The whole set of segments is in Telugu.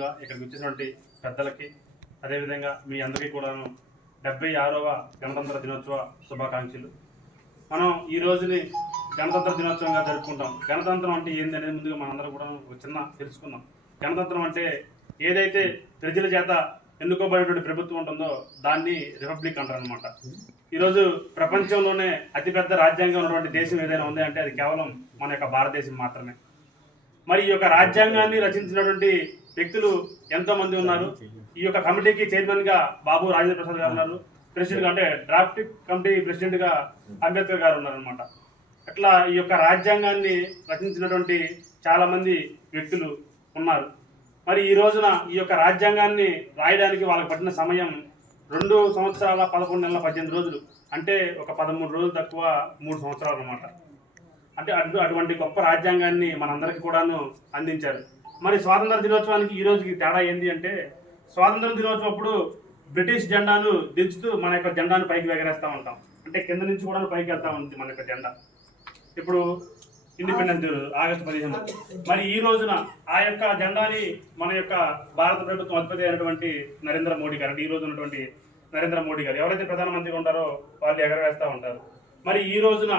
ముందుగా ఇక్కడికి వచ్చినటువంటి పెద్దలకి అదేవిధంగా మీ అందరికీ కూడాను డెబ్బై ఆరవ గణతంత్ర దినోత్సవ శుభాకాంక్షలు. మనం ఈ రోజుని గణతంత్ర దినోత్సవంగా జరుపుకుంటాం. గణతంత్రం అంటే ఏంది అనేది ముందుగా మనందరం కూడా ఒక చిన్న తెలుసుకుందాం. గణతంత్రం అంటే ఏదైతే ప్రజల చేత ఎన్నుకోబడినటువంటి ప్రభుత్వం ఉంటుందో దాన్ని రిపబ్లిక్ అంటారు అనమాట ఈరోజు ప్రపంచంలోనే అతిపెద్ద రాజ్యాంగం ఉన్నటువంటి దేశం ఏదైనా ఉంది అంటే అది కేవలం మన యొక్క భారతదేశం మాత్రమే. మరి ఈ యొక్క రాజ్యాంగాన్ని రచించినటువంటి వ్యక్తులు ఎంతో మంది ఉన్నారు. ఈ యొక్క కమిటీకి చైర్మన్గా బాబు రాజేంద్ర ప్రసాద్ గారు ఉన్నారు. ప్రెసిడెంట్ అంటే డ్రాఫ్ట్ కమిటీ ప్రెసిడెంట్గా అంబేద్కర్ గారు ఉన్నారనమాట అట్లా ఈ యొక్క రాజ్యాంగాన్ని రచించినటువంటి చాలా మంది వ్యక్తులు ఉన్నారు. మరి ఈ రోజున ఈ యొక్క రాజ్యాంగాన్ని రాయడానికి వాళ్ళకి పట్టిన సమయం రెండు సంవత్సరాల పదకొండు నెలల పద్దెనిమిది రోజులు. అంటే ఒక పదమూడు రోజులు తక్కువ మూడు సంవత్సరాలు అనమాట అంటే అటు అటువంటి గొప్ప రాజ్యాంగాన్ని మనందరికీ కూడాను అందించారు. మరి స్వాతంత్ర దినోత్సవానికి ఈ రోజుకి తేడా ఏంటి అంటే స్వాతంత్ర దినోత్సవం అప్పుడు బ్రిటిష్ జెండాను దించుతూ మన యొక్క జెండాను పైకి ఎగరేస్తూ ఉంటాం. అంటే కింద నుంచి కూడా పైకి వెళ్తా ఉంది మన యొక్క జెండా. ఇప్పుడు ఇండిపెండెన్స్ ఆగస్టు పదిహేను. మరి ఈ రోజున ఆ యొక్క జెండాని మన యొక్క భారత ప్రభుత్వం అధిపతి అయినటువంటి నరేంద్ర మోడీ గారు అంటే ఈ రోజు ఉన్నటువంటి నరేంద్ర మోడీ గారు ఎవరైతే ప్రధానమంత్రిగా ఉంటారో వాళ్ళు ఎగరవేస్తూ ఉంటారు. మరి ఈ రోజున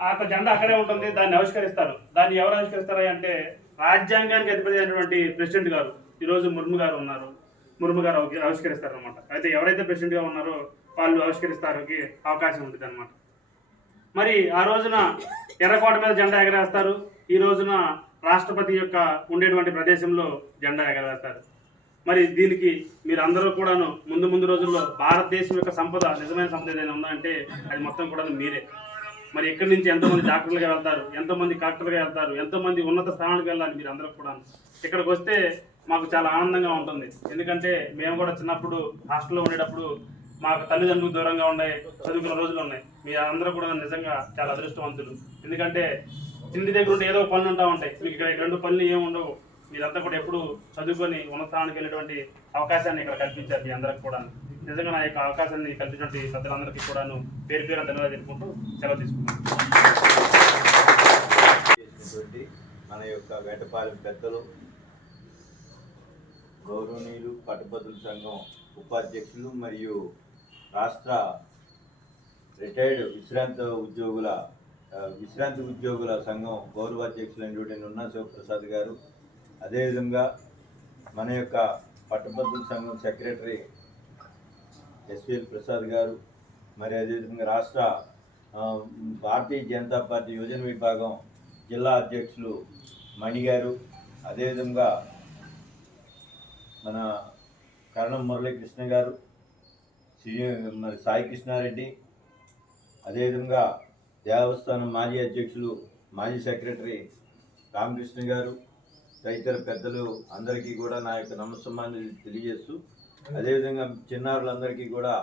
ఆ యొక్క జెండా అక్కడే ఉంటుంది దాన్ని ఆవిష్కరిస్తారు. దాన్ని ఎవరు ఆవిష్కరిస్తారా అంటే రాజ్యాంగానికి అధిపతి అయినటువంటి ప్రెసిడెంట్ గారు ఈరోజు ముర్ము గారు ఉన్నారు. ముర్ము గారు ఆవిష్కరిస్తారు అనమాట అయితే ఎవరైతే ప్రెసిడెంట్గా ఉన్నారో వాళ్ళు ఆవిష్కరిస్తానికి అవకాశం ఉంటుంది అనమాట మరి ఆ రోజున ఎర్రకోట మీద జెండా ఎగరేస్తారు. ఈ రోజున రాష్ట్రపతి యొక్క ఉండేటువంటి ప్రదేశంలో జెండా ఎగరేస్తారు. మరి దీనికి మీరు అందరూ కూడాను ముందు ముందు రోజుల్లో భారతదేశం యొక్క సంపద నిజమైన సంపద ఏదైనా ఉందంటే అది మొత్తం కూడా మీరే. మరి ఎక్కడి నుంచి ఎంతోమంది డాక్టర్లుగా వెళ్తారు? ఎంతోమంది కలెక్టర్గా వెళ్తారు? ఎంతోమంది ఉన్నత స్థానానికి వెళ్ళాలి మీరు అందరూ కూడా ఇక్కడికి వస్తే మాకు చాలా ఆనందంగా ఉంటుంది. ఎందుకంటే మేము కూడా చిన్నప్పుడు హాస్టల్లో ఉండేటప్పుడు మాకు తల్లిదండ్రులు దూరంగా ఉండే చదువుకున్న రోజులు ఉన్నాయి. మీ అందరూ కూడా నిజంగా చాలా అదృష్టవంతులు. ఎందుకంటే తిండి దగ్గర ఉంటే ఏదో పనులు ఉంటా ఉంటాయి. మీకు ఇక్కడ రెండు పనులు ఏమి ఉండవు. మీరంతా కూడా ఎప్పుడు చదువుకొని ఉన్నతానికి వెళ్ళేటువంటి అవకాశాన్ని ఇక్కడ కల్పించారు మీ అందరికి కూడా నిజంగా నా యొక్క అవకాశాన్ని కల్పించినటువంటి పెద్దలందరికీ కూడాను పేరు పేరు ధన్యవాదాలు తెలుపుకుంటూ సెలవు తీసుకున్నాను మన యొక్క వేటపాలెం పెద్దలు గౌరవనీయులు పట్టుభద్రుల సంఘం ఉపాధ్యక్షులు మరియు రాష్ట్ర రిటైర్డ్ విశ్రాంత ఉద్యోగుల విశ్రాంతి ఉద్యోగుల సంఘం గౌరవాధ్యక్షులైనటువంటి నున్నా శివప్రసాద్ గారు. అదేవిధంగా మన యొక్క పట్టభద్రుల సంఘం సెక్రటరీ ఎస్విఎల్ ప్రసాద్ గారు మరి అదేవిధంగా రాష్ట్ర భారతీయ జనతా పార్టీ యువజన విభాగం జిల్లా అధ్యక్షులు మణి గారు అదేవిధంగా మన కరణం మురళీకృష్ణ గారు శ్రీ మరి సాయి కృష్ణారెడ్డి అదేవిధంగా దేవస్థానం మాజీ అధ్యక్షులు మాజీ సెక్రటరీ రామకృష్ణ గారు తదితర పెద్దలు అందరికీ కూడా నా యొక్క నమస్సమాన్ని తెలియజేస్తూ అదేవిధంగా చిన్నారులందరికీ కూడా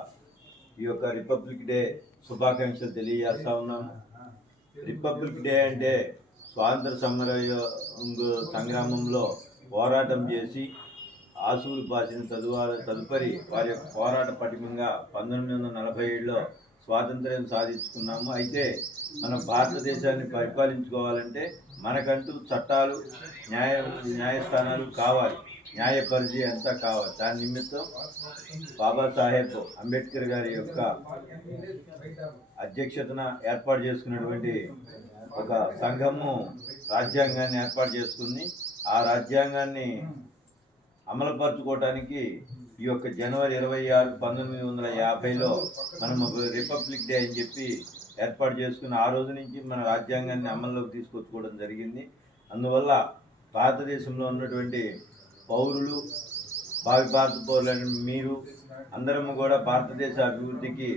ఈ యొక్క రిపబ్లిక్ డే శుభాకాంక్షలు తెలియజేస్తా ఉన్నాను రిపబ్లిక్ డే అంటే స్వాతంత్ర సమర సంగ్రామంలో పోరాటం చేసి ఆసువులు పాసిన తదువారు తదుపరి వారి యొక్క పోరాట పటిమంగా పంతొమ్మిది వందల నలభై ఏడులో స్వాతంత్ర్యం సాధించుకున్నాము. అయితే మన భారతదేశాన్ని పరిపాలించుకోవాలంటే మనకంటూ చట్టాలు న్యాయ న్యాయస్థానాలు కావాలి. న్యాయ పరిధి అంతా కావాలి దాని నిమిత్తం బాబాసాహెబ్ అంబేద్కర్ గారి యొక్క అధ్యక్షతన ఏర్పాటు చేసుకున్నటువంటి ఒక సంఘము రాజ్యాంగాన్ని ఏర్పాటు చేసుకుంది. ఆ రాజ్యాంగాన్ని అమలుపరచుకోవటానికి ఈ యొక్క జనవరి ఇరవై ఆరు పంతొమ్మిది వందల యాభైలో మనం రిపబ్లిక్ డే అని చెప్పి ఏర్పాటు చేసుకుని ఆ రోజు నుంచి మన రాజ్యాంగాన్ని అమల్లోకి తీసుకొచ్చుకోవడం జరిగింది. అందువల్ల భారతదేశంలో ఉన్నటువంటి పౌరులు భావి భారత పౌరులైన మీరు అందరము కూడా భారతదేశ అభివృద్ధికి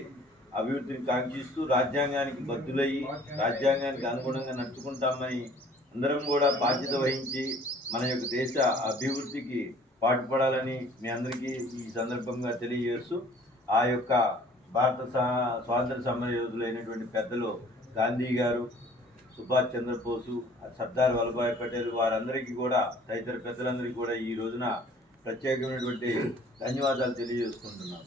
అభివృద్ధిని కాంక్షిస్తూ రాజ్యాంగానికి బద్దులయ్యి రాజ్యాంగానికి అనుగుణంగా నడుచుకుంటామని అందరం కూడా బాధ్యత వహించి మన యొక్క దేశ అభివృద్ధికి పాటుపడాలని మీ అందరికీ ఈ సందర్భంగా తెలియజేస్తూ ఆ యొక్క భారత సా- స్వాతంత్ర సమర యోధులైనటువంటి పెద్దలు గాంధీ గారు సుభాష్ చంద్రబోసు సర్దార్ వల్లభాయ్ పటేల్ వారందరికీ కూడా తదితర పెద్దలందరికీ కూడా ఈ రోజున ప్రత్యేకమైనటువంటి ధన్యవాదాలు తెలియజేసుకుంటున్నాను.